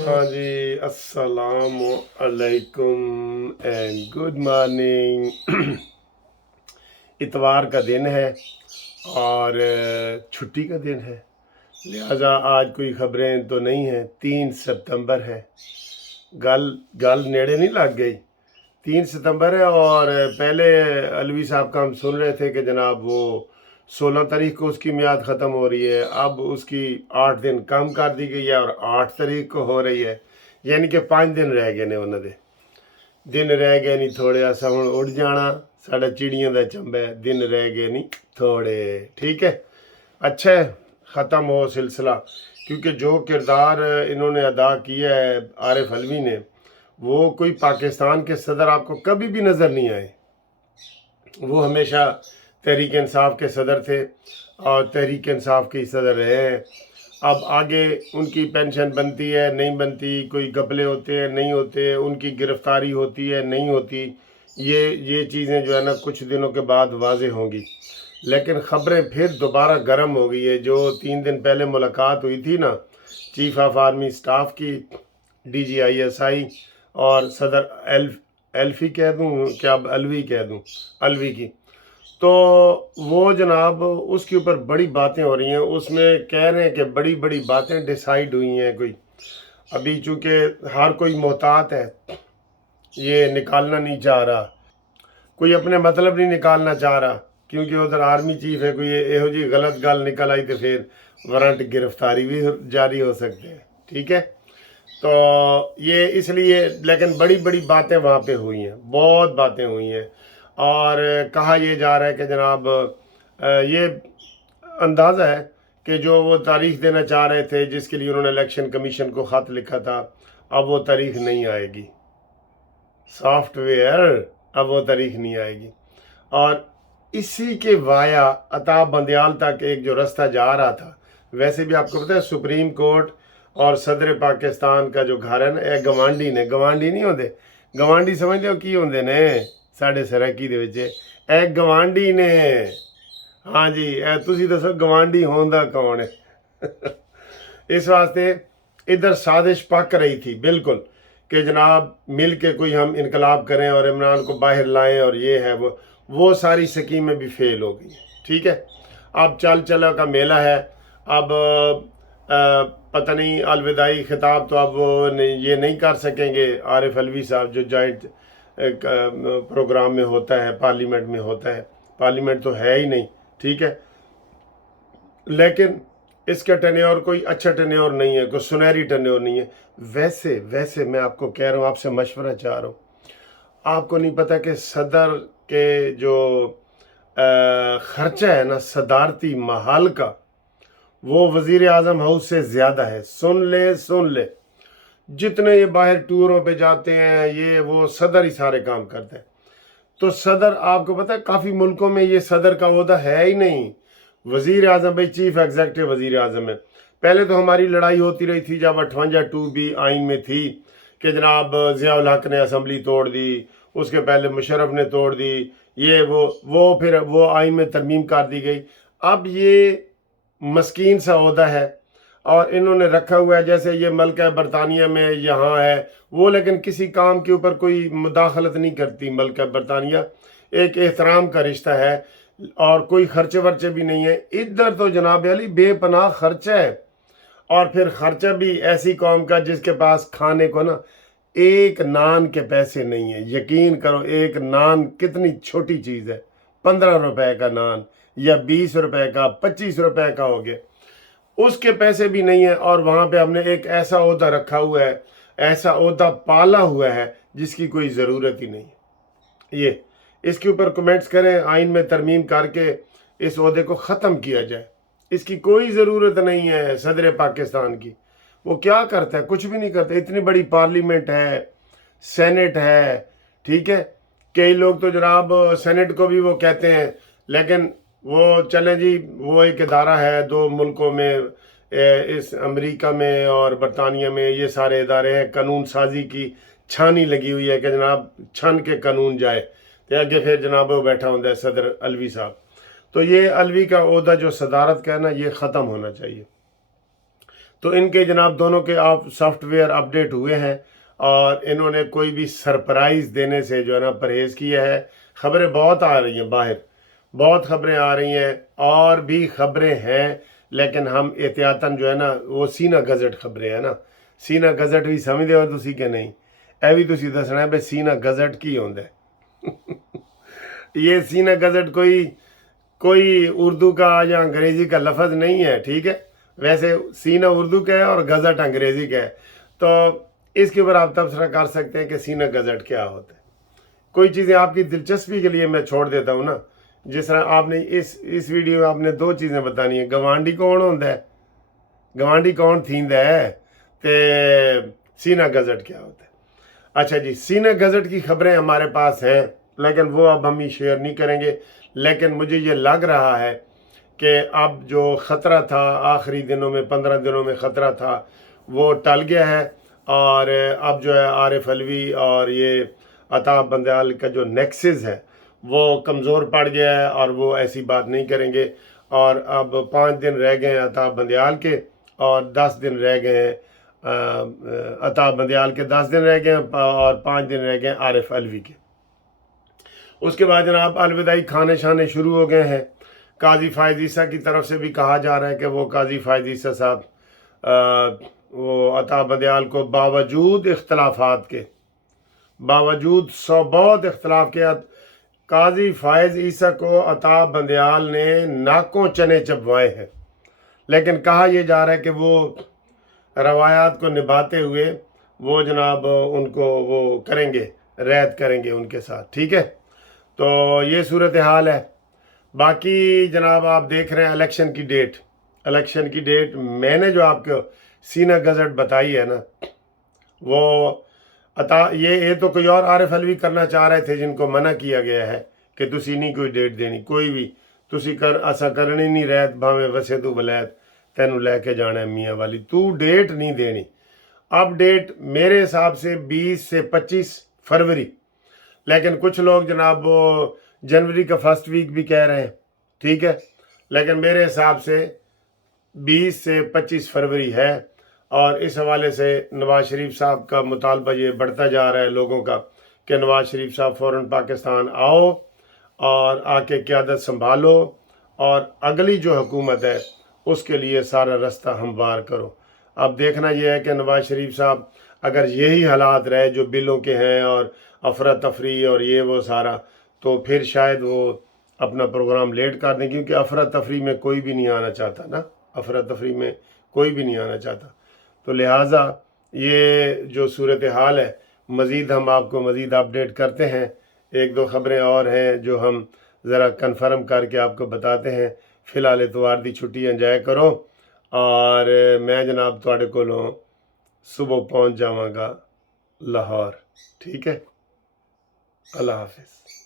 हाँ जी, अस्सलामु अलैकुम एंड गुड मॉर्निंग। इतवार का दिन है और छुट्टी का दिन है, लिहाजा आज कोई खबरें तो नहीं हैं। 3 सितंबर है। गल गल नेड़े नहीं लग गई। 3 सितंबर है और पहले अलवी साहब का हम सुन रहे थे कि जनाब वो 16 तारीख को उसकी मियाद ख़त्म हो रही है। अब उसकी 8 दिन कम कर दी गई है और 8 तारीख को हो रही है, यानी कि 5 दिन रह गए ने। उन्होंने दिन रह गए नहीं थोड़े, असा हुण उड़ जाना। साढ़ा चिड़ियां दा चंबा है, दिन रह गए नहीं थोड़े। ठीक है, अच्छा है, ख़त्म हो सिलसिला। क्योंकि जो किरदार इन्होंने अदा किया है आरिफ अलवी ने, वो कोई पाकिस्तान के सदर आपको कभी भी नज़र नहीं आए। वो हमेशा तहरीक इंसाफ के सदर थे और तहरीक इंसाफ के ही सदर रहे हैं। अब आगे उनकी पेंशन बनती है नहीं बनती, कोई घपले होते हैं नहीं होते, उनकी गिरफ्तारी होती है नहीं होती, ये चीज़ें जो है ना कुछ दिनों के बाद वाज़ेह होंगी। लेकिन ख़बरें फिर दोबारा गर्म हो गई है। जो 3 दिन पहले मुलाकात हुई थी ना चीफ ऑफ आर्मी स्टाफ की, DGISI और सदर एल्फी कह दूँ क्या, अलवी कह दूँ, अलवी की, तो वो जनाब उसके ऊपर बड़ी बातें हो रही हैं। उसमें कह रहे हैं कि बड़ी बड़ी बातें डिसाइड हुई हैं। कोई अभी चूँकि हर कोई मोहतात है, ये निकालना नहीं चाह रहा, कोई अपने मतलब नहीं निकालना चाह रहा, क्योंकि उधर आर्मी चीफ है। कोई यहो जी गलत गल निकल आई तो फिर वारंट गिरफ्तारी भी जारी हो सकते हैं। ठीक है, तो ये इसलिए, लेकिन बड़ी बड़ी बातें वहाँ पे हुई हैं, बहुत बातें हुई हैं। और कहा यह जा रहा है कि जनाब ये अंदाज़ा है कि जो वो तारीख देना चाह रहे थे, जिसके लिए उन्होंने इलेक्शन कमीशन को ख़त लिखा था, अब वो तारीख नहीं आएगी। सॉफ्टवेयर, अब वो तारीख नहीं आएगी। और इसी के वाया अताब बंदयाल तक एक जो रास्ता जा रहा था, वैसे भी आपको पता है सुप्रीम कोर्ट और सदर पाकिस्तान का जो घर है ना, ये गवांडी ने, गवांडी नहीं होंगे, गवांडी समझते हो की होंगे ने साढ़े सराकी दे विच, ए गवांडी ने। हाँ जी, तुसी दसो गवांडी होंदा कौन है? इस वास्ते इधर साजिश पक रही थी बिल्कुल कि जनाब मिल के कोई हम इनकलाब करें और इमरान को बाहर लाएं, और ये है वो सारी स्कीमें भी फेल हो गई। ठीक है, अब चल चला का मेला है। अब पता नहीं अलविदाई खिताब तो अब वो ये नहीं कर सकेंगे आरिफ अलवी साहब, जो जॉइंट प्रोग्राम में होता है, पार्लियामेंट में होता है। पार्लियामेंट तो है ही नहीं। ठीक है, लेकिन इसका टेन्योर कोई अच्छा टेन्योर नहीं है, कोई सुनहरी टेन्योर नहीं है। वैसे मैं आपको कह रहा हूँ, आपसे मशवरा चाह रहा हूँ। आपको नहीं पता कि सदर के जो खर्चा है ना सदारती महल का, वो वज़ीर आज़म हाउस से ज़्यादा है। सुन ले, जितने ये बाहर टूरों पे जाते हैं, ये वो सदर ही सारे काम करते हैं। तो सदर, आपको पता है काफ़ी मुल्कों में ये सदर का ओहदा है ही नहीं। वज़ीर आज़म भाई चीफ एग्जीक्यूटिव वज़ीर आज़म है। पहले तो हमारी लड़ाई होती रही थी जब 58(2) आइन में थी कि जनाब ज़ियाउल हक ने असम्बली तोड़ दी, उसके पहले मुशर्रफ ने तोड़ दी, ये वो फिर वो आइन में तरमीम कर दी गई। अब ये मस्कीन सा ओहदा है और इन्होंने रखा हुआ है जैसे ये मल्का बरतानिया में यहाँ है वो, लेकिन किसी काम के ऊपर कोई मुदाखलत नहीं करती मल्का बरतानिया। एक एहतराम का रिश्ता है और कोई खर्चे वर्चे भी नहीं है। इधर तो जनाब अली बेपनाह खर्चा है, और फिर खर्चा भी ऐसी कौम का जिसके पास खाने को ना एक नान के पैसे नहीं है। यकीन करो, एक नान कितनी छोटी चीज़ है, 15 रुपए का नान या 20 रुपए का, 25 रुपए का हो गया, उसके पैसे भी नहीं है। और वहाँ पे हमने एक ऐसा ओहदा रखा हुआ है, ऐसा ओहदा पाला हुआ है जिसकी कोई ज़रूरत ही नहीं है। ये इसके ऊपर कमेंट्स करें, आइन में तरमीम करके इस ओहदे को ख़त्म किया जाए। इसकी कोई ज़रूरत नहीं है सदर पाकिस्तान की। वो क्या करता है? कुछ भी नहीं करता। इतनी बड़ी पार्लियामेंट है, सेनेट है। ठीक है, कई लोग तो जनाब सेनेट को भी वो कहते हैं, लेकिन वो चले जी, वो एक इदारा है 2 मुल्कों में, इस अमेरिका में और बरतानिया में, ये सारे इदारे हैं। कानून साजी की छानी लगी हुई है कि जनाब छन के कानून जाए, तो आगे फिर जनाब वो बैठा होता है सदर अलवी साहब। तो ये अलवी का ओहदा जो सदारत का है ना, ये ख़त्म होना चाहिए। तो इनके जनाब दोनों के आप सॉफ्टवेयर अपडेट हुए हैं और इन्होंने कोई भी सरप्राइज़ देने से जो है ना परहेज़ किया है। ख़बरें बहुत आ रही हैं बाहर, बहुत ख़बरें आ रही हैं और भी ख़बरें हैं, लेकिन हम एहतियातन जो है ना वो सीना गज़ट ख़बरें हैं ना, सीना गज़ट भी समझते हो तुसी कि नहीं? ਇਹ भी तुसी दसना है भाई सीना गज़ट की होंदा है। ये सीना गज़ट कोई उर्दू का या अंग्रेज़ी का लफ्ज़ नहीं है, ठीक है? वैसे सीना उर्दू का है और गज़ट अंग्रेज़ी का है, तो इसके ऊपर आप तबसरा कर सकते हैं कि सीना गज़ट क्या होता है। कोई चीज़ें आपकी दिलचस्पी के लिए मैं छोड़ देता हूँ ना, जिस तरह आपने इस वीडियो में आपने दो चीज़ें बतानी है, गवांडी कौन होता है, गवांडी कौन थींदा है, ते सीना गज़ट क्या होता है। अच्छा जी, सीना गज़ट की ख़बरें हमारे पास हैं, लेकिन वो अब हम ही शेयर नहीं करेंगे। लेकिन मुझे ये लग रहा है कि अब जो ख़तरा था आखिरी दिनों में 15 दिनों में ख़तरा था वो टल गया है और अब जो है आरिफ अलवी और ये अता बंदयाल का जो नेक्सस है वो कमज़ोर पड़ गया है और वो ऐसी बात नहीं करेंगे। और अब 5 दिन रह गए हैं अता बंदयाल के और 10 दिन रह गए हैं अता बंदयाल के 10 दिन रह गए हैं और 5 दिन रह गए आरिफ अलवी के। उसके बाद जनाब अलविदाई खाने शाने शुरू हो गए हैं। काजी फ़ायज़ ईसा की तरफ से भी कहा जा रहा है कि वो काजी फ़ायज़ ईसा साहब वो अता बंदयाल को बावजूद इख्तलाफात के, बावजूद बहुत इख्तलाफ के, काजी फ़ायज़ ईसा को अता बंदयाल ने नाकों चने चबवाए हैं। लेकिन कहा यह जा रहा है कि वो रवायात को निभाते हुए वो जनाब उनको वो करेंगे, रैद करेंगे उनके साथ, ठीक है। तो ये सूरत हाल है। बाकी जनाब आप देख रहे हैं इलेक्शन की डेट मैंने जो आपको सीना गज़ट बताई है ना, वो ये तो कोई और आरिफ अलवी करना चाह रहे थे जिनको मना किया गया है कि तुसी नहीं कोई डेट देनी, कोई भी तुसी असा करनी नहीं रैत भावें वसे तू वलैत तेनू लैके जाना है मियाँ वाली, तू डेट नहीं देनी। अब डेट मेरे हिसाब से 20 से 25 फरवरी, लेकिन कुछ लोग जनाब वो जनवरी का फर्स्ट वीक भी कह रहे हैं, ठीक है। लेकिन मेरे हिसाब से 20 से 25 फरवरी है और इस हवाले से नवाज़ शरीफ साहब का मुतालबा ये बढ़ता जा रहा है लोगों का कि नवाज़ शरीफ साहब फ़ौरन पाकिस्तान आओ और आके क़यादत संभालो और अगली जो हुकूमत है उसके लिए सारा रास्ता हमवार करो। अब देखना यह है कि नवाज़ शरीफ साहब अगर यही हालात रहे जो बिलों के हैं और अफरा तफरी और ये वो सारा, तो फिर शायद वो अपना प्रोग्राम लेट कर दें, क्योंकि अफरा तफरी में कोई भी नहीं आना चाहता ना, अफरा तफरी में कोई भी नहीं आना चाहता। तो लिहाजा ये जो सूरत हाल है मज़ीद हम आपको मज़ीद अपडेट करते हैं। एक दो ख़बरें और हैं जो हम ज़रा कन्फर्म करके आपको बताते हैं। फ़िलहाल इतवार दी छुट्टी एंजॉय करो और मैं जनाब तुहाडे कोलों सुबह पहुँच जावांगा लाहौर, ठीक है। अल्लाह हाफिज़।